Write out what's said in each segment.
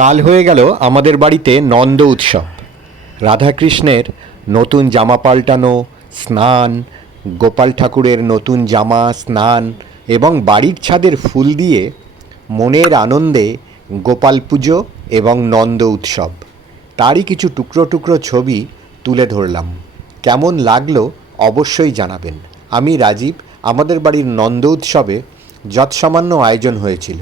কাল হয়ে গেল আমাদের বাড়িতে নন্দ উৎসব। রাধাকৃষ্ণের নতুন জামা পাল্টানো, স্নান, গোপাল ঠাকুরের নতুন জামা, স্নান এবং বাড়ির ছাদের ফুল দিয়ে মনের আনন্দে গোপাল পুজো এবং নন্দ উৎসব, তারই কিছু টুকরো টুকরো ছবি তুলে ধরলাম। কেমন লাগলো অবশ্যই জানাবেন। আমি রাজীব। আমাদের বাড়ির নন্দ উৎসবে যৎসামান্য আয়োজন হয়েছিল,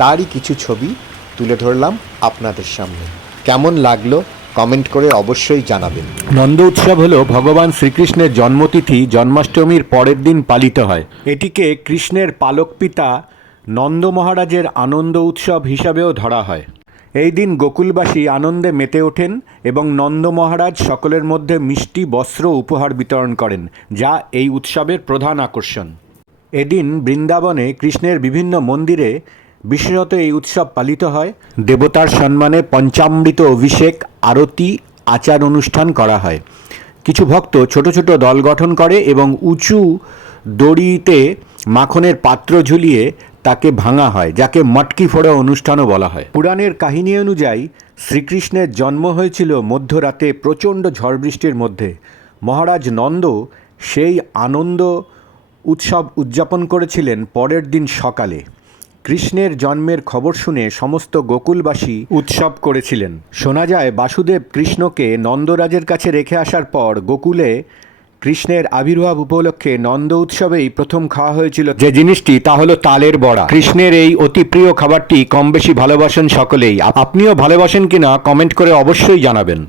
তারই কিছু ছবি তুলে ধরলাম আপনাদের সামনে। কেমন লাগলো কমেন্ট করে অবশ্যই জানাবেন। নন্দ উৎসব হলো ভগবান শ্রীকৃষ্ণের জন্মতিথি জন্মাষ্টমীর পরের দিন পালিত হয়। এটিকে কৃষ্ণের পালক পিতা নন্দ মহারাজের আনন্দ উৎসব হিসাবেও ধরা হয়। এই দিন গোকুলবাসী আনন্দে মেতে ওঠেন এবং নন্দ মহারাজ সকলের মধ্যে মিষ্টি, বস্ত্র উপহার বিতরণ করেন, যা এই উৎসবের প্রধান আকর্ষণ। এদিন বৃন্দাবনে কৃষ্ণের বিভিন্ন মন্দিরে বিশেষত এই উৎসব পালিত হয়। দেবতার সম্মানে পঞ্চামৃত অভিষেক, আরতি, আচার অনুষ্ঠান করা হয়। কিছু ভক্ত ছোট ছোট দল গঠন করে এবং উঁচু দড়িতে মাখনের পাত্র ঝুলিয়ে তাকে ভাঙা হয়, যাকে মটকি ফোড়া অনুষ্ঠানও বলা হয়। পুরাণের কাহিনী অনুযায়ী শ্রীকৃষ্ণের জন্ম হয়েছিল মধ্যরাতে প্রচণ্ড ঝড় বৃষ্টির মধ্যে। মহারাজ নন্দ সেই আনন্দ উৎসব উদযাপন করেছিলেন পরের দিন সকালে। কৃষ্ণের জন্মের খবর শুনে সমস্ত গোকুলবাসী উৎসব করেছিলেন। শোনা যায় বাসুদেব কৃষ্ণকে নন্দরাজের কাছে রেখে আসার পর গোকুলে কৃষ্ণের আবির্ভাব উপলক্ষে নন্দ উৎসবেই প্রথম খাওয়া হয়েছিল যে জিনিসটি, তা হলো তালের বড়া। কৃষ্ণের এই অতি প্রিয় খাবারটি কম বেশি ভালোবাসেন সকলেই। আপনিও ভালোবাসেন কিনা কমেন্ট করে অবশ্যই জানাবেন।